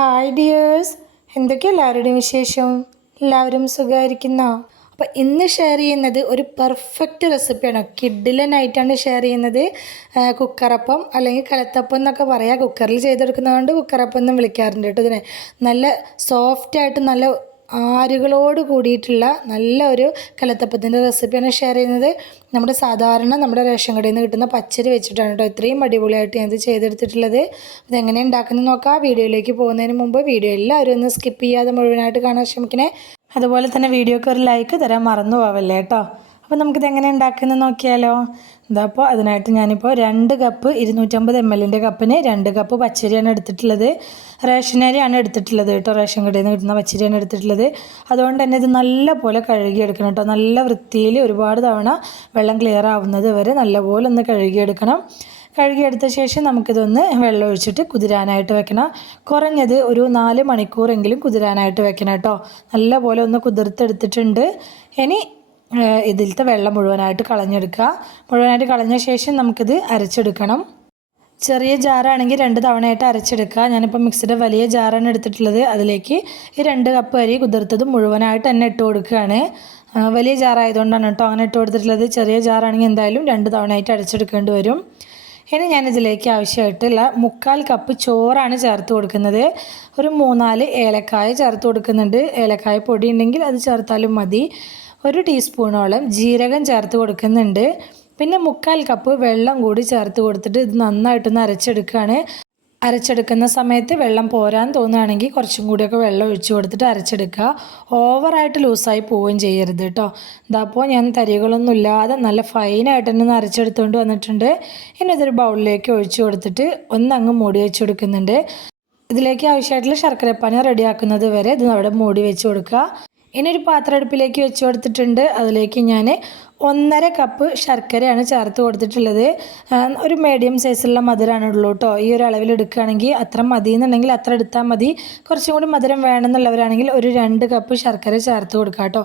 Hi dears, എന്തൊക്കെ എല്ലാവരുടെയും വിശേഷം? എല്ലാവരും സുഖമായിരിക്കുന്നോ? അപ്പോൾ ഇന്ന് ഷെയർ ചെയ്യുന്നത് ഒരു പെർഫെക്റ്റ് റെസിപ്പിയാണ്. കിഡിലനായിട്ടാണ് ഷെയർ ചെയ്യുന്നത്. കുക്കറപ്പം അല്ലെങ്കിൽ കലത്തപ്പം എന്നൊക്കെ പറയാം. കുക്കറിൽ ചെയ്തെടുക്കുന്നതുകൊണ്ട് കുക്കറപ്പം എന്നും വിളിക്കാറുണ്ട് കേട്ടോ. ഇതിനെ നല്ല സോഫ്റ്റായിട്ട് നല്ല ആരുകളോട് കൂടിയിട്ടുള്ള നല്ല ഒരു കലത്തപ്പത്തിൻ്റെ റെസിപ്പിയാണ് ഷെയർ ചെയ്യുന്നത്. നമ്മുടെ റേഷൻ കടയിൽ നിന്ന് കിട്ടുന്ന പച്ചരി വെച്ചിട്ടാണ് കേട്ടോ ഇത്രയും അടിപൊളിയായിട്ട് ഞാനിത് ചെയ്തെടുത്തിട്ടുള്ളത്. അതെങ്ങനെ ഉണ്ടാക്കുന്നത് നോക്കാം. വീഡിയോയിലേക്ക് പോകുന്നതിന് മുമ്പ് വീഡിയോ എല്ലാവരും ഒന്ന് സ്കിപ്പ് ചെയ്യാതെ മുഴുവനായിട്ട് കാണാൻ ശ്രമിക്കണേ. അതുപോലെ തന്നെ വീഡിയോക്ക് ഒരു ലൈക്ക് തരാൻ മറന്നു പോവല്ലേ കേട്ടോ. അപ്പോൾ നമുക്കിത് എങ്ങനെ ഉണ്ടാക്കുന്നത് നോക്കിയാലോ. അപ്പോൾ അതിനായിട്ട് ഞാനിപ്പോൾ 2 കപ്പ് 250 ml കപ്പിന് 2 കപ്പ് പച്ചരിയാണ് എടുത്തിട്ടുള്ളത്. റേഷനരിയാണ് എടുത്തിട്ടുള്ളത് കേട്ടോ. റേഷൻ കടയിൽ നിന്ന് കിട്ടുന്ന പച്ചരിയാണ് എടുത്തിട്ടുള്ളത്. അതുകൊണ്ട് തന്നെ ഇത് നല്ല പോലെ കഴുകിയെടുക്കണം കേട്ടോ. നല്ല വൃത്തിയിൽ ഒരുപാട് തവണ വെള്ളം ക്ലിയർ ആവുന്നത് വരെ നല്ലപോലെ ഒന്ന് കഴുകിയെടുക്കണം. കഴുകിയെടുത്ത ശേഷം നമുക്കിതൊന്ന് വെള്ളം ഒഴിച്ചിട്ട് കുതിരാനായിട്ട് വെക്കണം. കുറഞ്ഞത് ഒരു 4 മണിക്കൂറെങ്കിലും കുതിരാനായിട്ട് വെക്കണം കേട്ടോ. നല്ല പോലെ ഒന്ന് കുതിർത്തെടുത്തിട്ടുണ്ട്. ഇനി ഇതിലത്തെ വെള്ളം മുഴുവനായിട്ട് കളഞ്ഞെടുക്കുക. മുഴുവനായിട്ട് കളഞ്ഞ ശേഷം നമുക്കിത് അരച്ചെടുക്കണം. ചെറിയ ജാറാണെങ്കിൽ 2 തവണയായിട്ട് അരച്ചെടുക്കുക. ഞാനിപ്പോൾ മിക്സിയുടെ വലിയ ജാറാണ് എടുത്തിട്ടുള്ളത്. അതിലേക്ക് ഈ 2 കപ്പ് അരി കുതിർത്തത് മുഴുവനായിട്ട് തന്നെ ഇട്ട് കൊടുക്കുകയാണ്. വലിയ ജാറായതുകൊണ്ടാണ് കേട്ടോ അങ്ങനെ ഇട്ട് കൊടുത്തിട്ടുള്ളത്. ചെറിയ ജാറാണെങ്കിൽ എന്തായാലും 2 തവണയായിട്ട് അരച്ചെടുക്കേണ്ടി വരും. ഇനി ഞാനിതിലേക്ക് ആവശ്യമായിട്ടുള്ള 1/4 കപ്പ് ചോറാണ് ചേർത്ത് കൊടുക്കുന്നത്. ഒരു 3-4 ഏലക്കായ ചേർത്ത് കൊടുക്കുന്നുണ്ട്. ഏലക്കായ പൊടി ഉണ്ടെങ്കിൽ അത് ചേർത്താലും മതി. 1 ടീസ്പൂണോളം ജീരകം ചേർത്ത് കൊടുക്കുന്നുണ്ട്. പിന്നെ 1/4 കപ്പ് വെള്ളം കൂടി ചേർത്ത് കൊടുത്തിട്ട് ഇത് നന്നായിട്ടൊന്ന് അരച്ചെടുക്കുകയാണ്. അരച്ചെടുക്കുന്ന സമയത്ത് വെള്ളം പോരാൻ തോന്നുകയാണെങ്കിൽ കുറച്ചും കൂടിയൊക്കെ വെള്ളം ഒഴിച്ച് കൊടുത്തിട്ട് അരച്ചെടുക്കുക. ഓവറായിട്ട് ലൂസായി പോവുകയും ചെയ്യരുത് കേട്ടോ. ഇതപ്പോൾ ഞാൻ തരികളൊന്നും ഇല്ലാതെ നല്ല ഫൈനായിട്ട് തന്നെ അരച്ചെടുത്തുകൊണ്ട് വന്നിട്ടുണ്ട്. ഇനി ഇതൊരു ബൗളിലേക്ക് ഒഴിച്ച് കൊടുത്തിട്ട് ഒന്നങ്ങ് മൂടി വെച്ച് കൊടുക്കുന്നുണ്ട്. ഇതിലേക്ക് ആവശ്യമായിട്ടുള്ള ശർക്കരപ്പാനി റെഡിയാക്കുന്നത് വരെ ഇത് അവിടെ മൂടി വെച്ച് കൊടുക്കുക. ഇനി ഒരു പാത്രം അടുപ്പിലേക്ക് വെച്ച് കൊടുത്തിട്ടുണ്ട്. അതിലേക്ക് ഞാൻ 1.5 കപ്പ് ശർക്കരയാണ് ചേർത്ത് കൊടുത്തിട്ടുള്ളത്. ഒരു മീഡിയം സൈസുള്ള മധുരമാണ് ഉള്ളൂ കേട്ടോ. ഈ ഒരു അളവിൽ എടുക്കുകയാണെങ്കിൽ അത്ര മതി എന്നുണ്ടെങ്കിൽ അത്ര എടുത്താൽ മതി. കുറച്ചും കൂടി മധുരം വേണമെന്നുള്ളവരാണെങ്കിൽ ഒരു 2 കപ്പ് ശർക്കര ചേർത്ത് കൊടുക്കുക കേട്ടോ.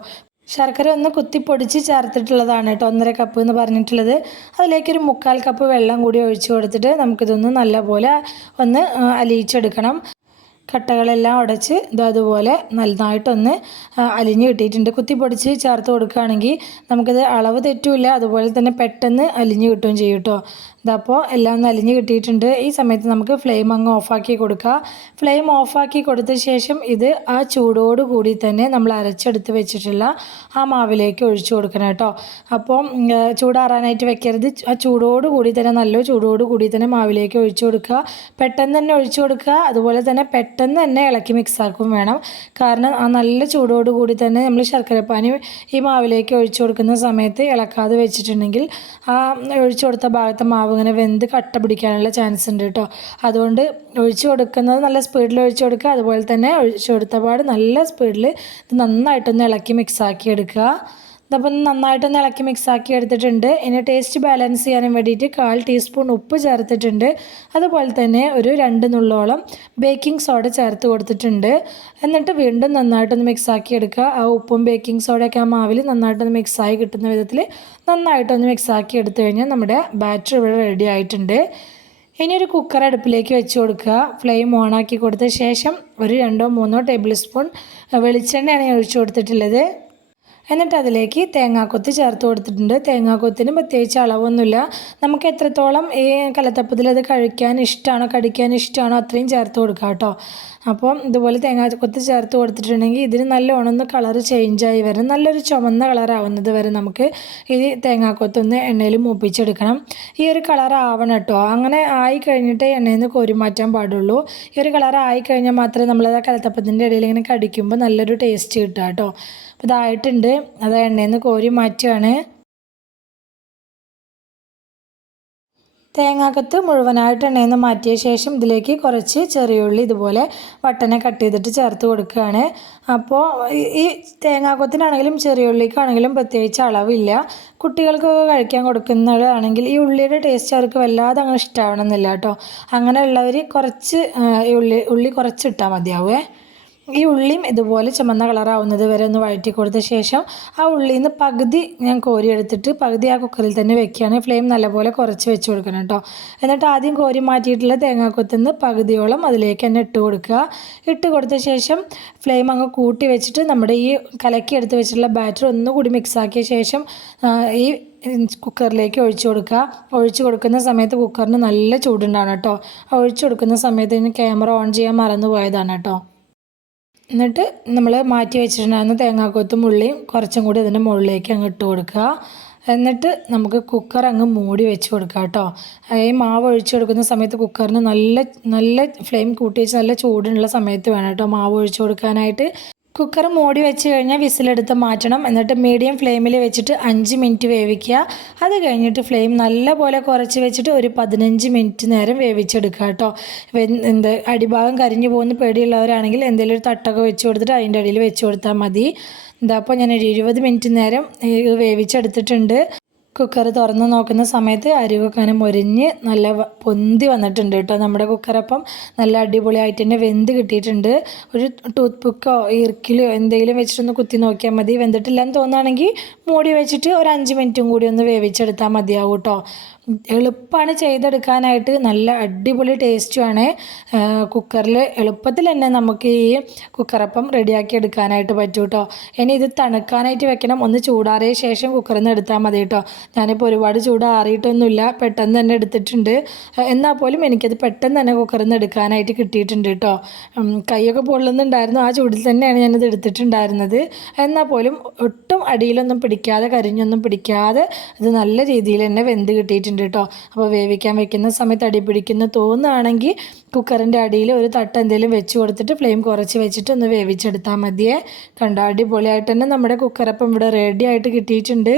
ശർക്കര ഒന്ന് കുത്തിപ്പൊടിച്ച് ചേർത്തിട്ടുള്ളതാണ് കേട്ടോ 1.5 കപ്പ് എന്ന് പറഞ്ഞിട്ടുള്ളത്. അതിലേക്കൊരു 1/4 കപ്പ് വെള്ളം കൂടി ഒഴിച്ച് കൊടുത്തിട്ട് നമുക്കിതൊന്ന് നല്ലപോലെ ഒന്ന് അലിയിച്ചെടുക്കണം. കട്ടകളെല്ലാം ഉടച്ച് അതുപോലെ നന്നായിട്ടൊന്ന് അലിഞ്ഞ് കിട്ടിയിട്ടുണ്ട്. കുത്തിപ്പൊടിച്ച് ചേർത്ത് കൊടുക്കുകയാണെങ്കിൽ നമുക്കിത് അളവ് തെറ്റുമില്ല. അതുപോലെ തന്നെ പെട്ടെന്ന് അലിഞ്ഞ് കിട്ടുകയും ചെയ്യും കേട്ടോ. ഇതപ്പോൾ എല്ലാം ഒന്ന് അലിഞ്ഞ് കിട്ടിയിട്ടുണ്ട്. ഈ സമയത്ത് നമുക്ക് ഫ്ലെയിം അങ്ങ് ഓഫാക്കി കൊടുക്കുക. ഫ്ലെയിം ഓഫാക്കി കൊടുത്ത ശേഷം ഇത് ആ ചൂടോട് കൂടി തന്നെ നമ്മൾ അരച്ചെടുത്ത് വെച്ചിട്ടുള്ള ആ മാവിലേക്ക് ഒഴിച്ചു കൊടുക്കണം കേട്ടോ. അപ്പോൾ ചൂടാറാനായിട്ട് വെക്കരുത്. ആ ചൂടോട് കൂടി തന്നെ നല്ല ചൂടോട് കൂടി തന്നെ മാവിലേക്ക് ഒഴിച്ചു കൊടുക്കുക. പെട്ടെന്ന് തന്നെ ഒഴിച്ചു കൊടുക്കുക. അതുപോലെ തന്നെ പെട്ടെന്ന് തന്നെ ഇളക്കി മിക്സാക്കും വേണം. കാരണം ആ നല്ല ചൂടോട് കൂടി തന്നെ നമ്മൾ ശർക്കരപ്പാനി ഈ മാവിലേക്ക് ഒഴിച്ചു കൊടുക്കുന്ന സമയത്ത് ഇളക്കാതെ വെച്ചിട്ടുണ്ടെങ്കിൽ ആ ഒഴിച്ചു കൊടുത്ത ഭാഗത്തെ മാവ് ഇങ്ങനെ വെന്ത് കട്ട പിടിക്കാനുള്ള ചാൻസ് ഉണ്ട് കേട്ടോ. അതുകൊണ്ട് ഒഴിച്ചു കൊടുക്കുന്നത് നല്ല സ്പീഡിൽ ഒഴിച്ചു കൊടുക്കുക. അതുപോലെ തന്നെ ഒഴിച്ചു കൊടുത്ത പാട് നല്ല സ്പീഡിൽ ഇത് നന്നായിട്ടൊന്ന് ഇളക്കി മിക്സാക്കി എടുക്കുക. ഇതപ്പം നന്നായിട്ടൊന്ന് ഇളക്കി മിക്സാക്കി എടുത്തിട്ടുണ്ട്. ഇനി ടേസ്റ്റ് ബാലൻസ് ചെയ്യാനും വേണ്ടിയിട്ട് 1/4 ടീസ്പൂൺ ഉപ്പ് ചേർത്തിട്ടുണ്ട്. അതുപോലെ തന്നെ ഒരു 2 നുള്ളോളം ബേക്കിംഗ് സോഡ ചേർത്ത് കൊടുത്തിട്ടുണ്ട്. എന്നിട്ട് വീണ്ടും നന്നായിട്ടൊന്ന് മിക്സാക്കി എടുക്കുക. ആ ഉപ്പും ബേക്കിംഗ് സോഡയൊക്കെ ആ മാവിൽ നന്നായിട്ടൊന്ന് മിക്സായി കിട്ടുന്ന വിധത്തിൽ നന്നായിട്ടൊന്ന് മിക്സാക്കി എടുത്തു കഴിഞ്ഞാൽ നമ്മുടെ ബാറ്റർ ഇവിടെ റെഡി ആയിട്ടുണ്ട്. ഇനി ഒരു കുക്കർ അടുപ്പിലേക്ക് വെച്ച് കൊടുക്കുക. ഫ്ലെയിം ഓണാക്കി കൊടുത്ത ശേഷം ഒരു 2-3 ടേബിൾ സ്പൂൺ വെളിച്ചെണ്ണയാണ് ഒഴിച്ചു കൊടുത്തിട്ടുള്ളത്. എന്നിട്ട് അതിലേക്ക് തേങ്ങാക്കൊത്ത് ചേർത്ത് കൊടുത്തിട്ടുണ്ട്. തേങ്ങാക്കൊത്തിന് പ്രത്യേകിച്ച് അളവൊന്നുമില്ല. നമുക്ക് എത്രത്തോളം ഈ കലത്തപ്പത്തിൽ അത് കടിക്കാൻ ഇഷ്ടമാണോ അത്രയും ചേർത്ത് കൊടുക്കുക കേട്ടോ. അപ്പോൾ ഇതുപോലെ തേങ്ങാക്കൊത്ത് ചേർത്ത് കൊടുത്തിട്ടുണ്ടെങ്കിൽ ഇതിന് നല്ലോണം ഒന്ന് കളർ ചേഞ്ചായി വരണം. നല്ലൊരു ചുമന്ന കളറാവുന്നത് വരെ നമുക്ക് ഈ തേങ്ങാക്കൊത്തൊന്ന് എണ്ണയിൽ മൂപ്പിച്ചെടുക്കണം. ഈ ഒരു കളർ ആവണം കേട്ടോ. അങ്ങനെ ആയി കഴിഞ്ഞിട്ട് എണ്ണയിൽ നിന്ന് കോരി മാറ്റാൻ പാടുള്ളൂ. ഈ ഒരു കളർ ആയി കഴിഞ്ഞാൽ മാത്രമേ നമ്മളത് കലത്തപ്പത്തിൻ്റെ ഇടയിൽ ഇങ്ങനെ കടിക്കുമ്പോൾ നല്ലൊരു ടേസ്റ്റ് കിട്ടുക കേട്ടോ. അപ്പോൾ ഇതായിട്ടുണ്ട്. അത് എണ്ണയിൽ നിന്ന് കോരി മാറ്റുകയാണ്. തേങ്ങാക്കൊത്ത് മുഴുവനായിട്ട് എണ്ണയിൽ നിന്ന് മാറ്റിയ ശേഷം ഇതിലേക്ക് കുറച്ച് ചെറിയുള്ളി ഇതുപോലെ വട്ടനെ കട്ട് ചെയ്തിട്ട് ചേർത്ത് കൊടുക്കുകയാണ്. അപ്പോൾ ഈ തേങ്ങാക്കൊത്തിനാണെങ്കിലും ചെറിയുള്ളിക്കാണെങ്കിലും പ്രത്യേകിച്ച് അളവില്ല. കുട്ടികൾക്കൊക്കെ കഴിക്കാൻ കൊടുക്കുന്നതാണെങ്കിൽ ഈ ഉള്ളിയുടെ ടേസ്റ്റ് അവർക്ക് വല്ലാതെ അങ്ങനെ ഇഷ്ടമാവണമെന്നില്ല കേട്ടോ. അങ്ങനെയുള്ളവർ കുറച്ച് ഉള്ളി കുറച്ചിട്ടാൽ മതിയാവേ. ഈ ഉള്ളിയും ഇതുപോലെ ചുമന്ന കളറാവുന്നത് വരെ ഒന്ന് വഴറ്റി കൊടുത്ത ശേഷം ആ ഉള്ളിയിൽ നിന്ന് പകുതി ഞാൻ കോരി എടുത്തിട്ട് പകുതി ആ കുക്കറിൽ തന്നെ വെക്കുകയാണ്. ഫ്ലെയിം നല്ലപോലെ കുറച്ച് വെച്ച് കൊടുക്കണം കേട്ടോ. എന്നിട്ട് ആദ്യം കോരി മാറ്റിയിട്ടുള്ള തേങ്ങാക്കൊത്തുനിന്ന് പകുതിയോളം അതിലേക്ക് തന്നെ ഇട്ട് കൊടുക്കുക. ഇട്ട് കൊടുത്ത ശേഷം ഫ്ലെയിം അങ്ങ് കൂട്ടി വെച്ചിട്ട് നമ്മുടെ ഈ കലക്കി എടുത്ത് വെച്ചിട്ടുള്ള ബാറ്റർ ഒന്നുകൂടി മിക്സാക്കിയ ശേഷം ഈ കുക്കറിലേക്ക് ഒഴിച്ചു കൊടുക്കുക. ഒഴിച്ചു കൊടുക്കുന്ന സമയത്ത് കുക്കറിന് നല്ല ചൂടുണ്ടാണ് കേട്ടോ. ഒഴിച്ചു കൊടുക്കുന്ന സമയത്ത് ഇനി ക്യാമറ ഓൺ ചെയ്യാൻ മറന്നു പോയതാണ് കേട്ടോ. എന്നിട്ട് നമ്മൾ മാറ്റി വെച്ചിട്ടുണ്ടായിരുന്ന തേങ്ങാക്കൊത്തും ഉള്ളിയും കുറച്ചും കൂടി ഇതിൻ്റെ മുകളിലേക്ക് അങ്ങ് ഇട്ട് കൊടുക്കുക. എന്നിട്ട് നമുക്ക് കുക്കർ അങ്ങ് മൂടി വെച്ച് കൊടുക്കുക കേട്ടോ. ഈ മാവ് ഒഴിച്ചു കൊടുക്കുന്ന സമയത്ത് കുക്കറിന് നല്ല ഫ്ലെയിം കൂട്ടി വെച്ച് നല്ല ചൂടുള്ള സമയത്ത് വേണം കേട്ടോ മാവ് ഒഴിച്ചു കൊടുക്കാനായിട്ട്. കുക്കർ മൂടി വെച്ച് കഴിഞ്ഞാൽ വിസിലെടുത്ത് മാറ്റണം. എന്നിട്ട് മീഡിയം ഫ്ലെയിമിൽ വെച്ചിട്ട് 5 മിനിറ്റ് വേവിക്കുക. അത് കഴിഞ്ഞിട്ട് ഫ്ലെയിം നല്ലപോലെ കുറച്ച് വെച്ചിട്ട് ഒരു 15 മിനിറ്റ് നേരം വേവിച്ചെടുക്കുക കേട്ടോ. അടിഭാഗം കരിഞ്ഞു പോകുന്ന പേടിയുള്ളവരാണെങ്കിൽ എന്തെങ്കിലും ഒരു തട്ടൊക്കെ വെച്ച് കൊടുത്തിട്ട് അതിൻ്റെ അടിയിൽ വെച്ച് കൊടുത്താൽ മതി. അപ്പോൾ ഞാനൊരു 20 മിനിറ്റ് നേരം വേവിച്ചെടുത്തിട്ടുണ്ട്. കുക്കർ തുറന്ന് നോക്കുന്ന സമയത്ത് അരികൊക്കെ അങ്ങനെ മൊരിഞ്ഞ് നല്ല പൊന്തി വന്നിട്ടുണ്ട് കേട്ടോ. നമ്മുടെ കുക്കറപ്പം നല്ല അടിപൊളിയായിട്ട് തന്നെ വെന്ത് കിട്ടിയിട്ടുണ്ട്. ഒരു ടൂത്ത് പിക്കോ ഇറുക്കിലോ എന്തെങ്കിലും വെച്ചിട്ടൊന്ന് കുത്തി നോക്കിയാൽ മതി. വെന്തിട്ടില്ലെന്ന് തോന്നുകയാണെങ്കിൽ മൂടി വെച്ചിട്ട് ഒരു 5 മിനിറ്റും കൂടി ഒന്ന് വേവിച്ചെടുത്താൽ മതിയാവും കേട്ടോ. എളുപ്പമാണ് ചെയ്തെടുക്കാനായിട്ട്, നല്ല അടിപൊളി ടേസ്റ്റുമാണ്. കുക്കറിൽ എളുപ്പത്തിൽ തന്നെ നമുക്ക് ഈ കുക്കറപ്പം റെഡിയാക്കി എടുക്കാനായിട്ട് പറ്റും കേട്ടോ. ഇനി ഇത് തണുക്കാനായിട്ട് വെക്കണം. ഒന്ന് ചൂടാറിയ ശേഷം കുക്കറിൽ നിന്ന് എടുത്താൽ മതി കേട്ടോ. ഞാനിപ്പോൾ ഒരുപാട് ചൂടാറിയിട്ടൊന്നുമില്ല, പെട്ടെന്ന് തന്നെ എടുത്തിട്ടുണ്ട്. എന്നാൽ പോലും എനിക്കത് പെട്ടെന്ന് തന്നെ കുക്കറിൽ നിന്ന് എടുക്കാനായിട്ട് കിട്ടിയിട്ടുണ്ട് കേട്ടോ. കൈയൊക്കെ പൊള്ളുന്നുണ്ടായിരുന്നു, ആ ചൂടിൽ തന്നെയാണ് ഞാനിത് എടുത്തിട്ടുണ്ടായിരുന്നത്. എന്നാൽ പോലും ഒട്ടും അടിയിലൊന്നും പിടിക്കാതെ കരിഞ്ഞൊന്നും പിടിക്കാതെ ഇത് നല്ല രീതിയിൽ തന്നെ വെന്ത് കിട്ടിയിട്ടുണ്ട് കേട്ടോ. അപ്പോൾ വേവിക്കാൻ വെക്കുന്ന സമയത്ത് അടി പിടിക്കുന്ന തോന്നുകയാണെങ്കിൽ കുക്കറിൻ്റെ അടിയിൽ ഒരു തട്ട് എന്തെങ്കിലും വെച്ച് കൊടുത്തിട്ട് ഫ്ലെയിം കുറച്ച് വെച്ചിട്ട് ഒന്ന് വേവിച്ചെടുത്താൽ മതിയേ. കണ്ടോ, അടിപൊളിയായിട്ട് തന്നെ നമ്മുടെ കുക്കറപ്പം ഇവിടെ റെഡി ആയിട്ട് കിട്ടിയിട്ടുണ്ട്.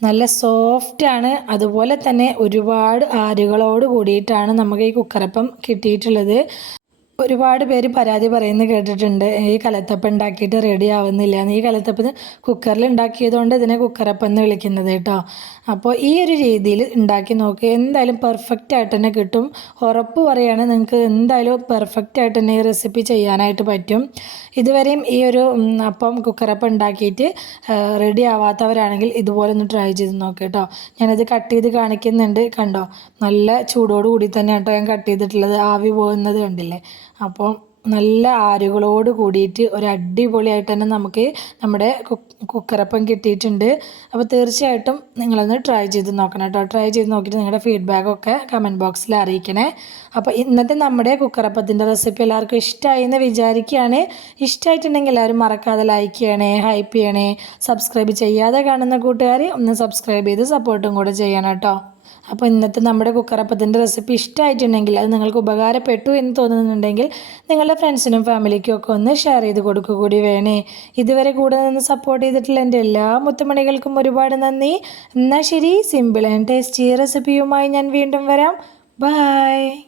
നല്ല സോഫ്റ്റാണ്. അതുപോലെ തന്നെ ഒരുപാട് ആരുകളോട് കൂടിയിട്ടാണ് നമുക്ക് ഈ കുക്കറപ്പം കിട്ടിയിട്ടുള്ളത്. ഒരുപാട് പേര് പരാതി പറയുന്നത് കേട്ടിട്ടുണ്ട്, ഈ കലത്തപ്പം ഉണ്ടാക്കിയിട്ട് റെഡി ആവുന്നില്ല. ഈ കലത്തപ്പം കുക്കറിൽ ഉണ്ടാക്കിയതുകൊണ്ട് ഇതിനെ കുക്കറപ്പം എന്ന് വിളിക്കുന്നത് കേട്ടോ. അപ്പോൾ ഈ ഒരു രീതിയിൽ ഉണ്ടാക്കി നോക്കി, എന്തായാലും പെർഫെക്റ്റ് ആയിട്ട് തന്നെ കിട്ടും. ഉറപ്പ് പറയുകയാണ്, നിങ്ങൾക്ക് എന്തായാലും പെർഫെക്റ്റ് ആയിട്ട് തന്നെ ഈ റെസിപ്പി ചെയ്യാനായിട്ട് പറ്റും. ഇതുവരെയും ഈ ഒരു അപ്പം കുക്കറപ്പം ഉണ്ടാക്കിയിട്ട് റെഡി ആവാത്തവരാണെങ്കിൽ ഇതുപോലെ ഒന്ന് ട്രൈ ചെയ്ത് നോക്കുക കേട്ടോ. ഞാനത് കട്ട് ചെയ്ത് കാണിക്കുന്നുണ്ട്, കണ്ടോ, നല്ല ചൂടോട് കൂടി തന്നെ കേട്ടോ ഞാൻ കട്ട് ചെയ്തിട്ടുള്ളത്. ആവി പോകുന്നത് കണ്ടില്ലേ. അപ്പോൾ നല്ല ആരുകളോട് കൂടിയിട്ട് ഒരു അടിപൊളിയായിട്ട് തന്നെ നമുക്ക് നമ്മുടെ കുക്കറപ്പം കിട്ടിയിട്ടുണ്ട്. അപ്പോൾ തീർച്ചയായിട്ടും നിങ്ങളൊന്ന് ട്രൈ ചെയ്ത് നോക്കണം കേട്ടോ. ട്രൈ ചെയ്ത് നോക്കിയിട്ട് നിങ്ങളുടെ ഫീഡ്ബാക്കൊക്കെ കമൻറ്റ് ബോക്സിൽ അറിയിക്കണേ. അപ്പോൾ ഇന്നത്തെ നമ്മുടെ കുക്കറപ്പത്തിൻ്റെ റെസിപ്പി എല്ലാവർക്കും ഇഷ്ടമായി എന്ന് വിചാരിക്കുകയാണ്. ഇഷ്ടമായിട്ടുണ്ടെങ്കിൽ എല്ലാവരും മറക്കാതെ ലൈക്ക് ചെയ്യണേ, ഹൈപ്പ് ചെയ്യണേ. സബ്സ്ക്രൈബ് ചെയ്യാതെ കാണുന്ന കൂട്ടുകാർ ഒന്ന് സബ്സ്ക്രൈബ് ചെയ്ത് സപ്പോർട്ടും കൂടെ ചെയ്യണം കേട്ടോ. അപ്പോൾ ഇന്നത്തെ നമ്മുടെ കുക്കറപ്പത്തിൻ്റെ റെസിപ്പി ഇഷ്ടമായിട്ടുണ്ടെങ്കിൽ, അത് നിങ്ങൾക്ക് ഉപകാരപ്പെട്ടു എന്ന് തോന്നുന്നുണ്ടെങ്കിൽ നിങ്ങളുടെ ഫ്രണ്ട്സിനും ഫാമിലിക്കും ഒക്കെ ഒന്ന് ഷെയർ ചെയ്ത് കൊടുക്കുക കൂടി വേണേ. ഇതുവരെ കൂടെ നിന്ന് സപ്പോർട്ട് ചെയ്തിട്ടുള്ള എൻ്റെ എല്ലാ മുത്തുമണികൾക്കും ഒരുപാട് നന്ദി. എന്നാൽ ശരി, സിമ്പിൾ ആൻഡ് ടേസ്റ്റി റെസിപ്പിയുമായി ഞാൻ വീണ്ടും വരാം. ബൈ.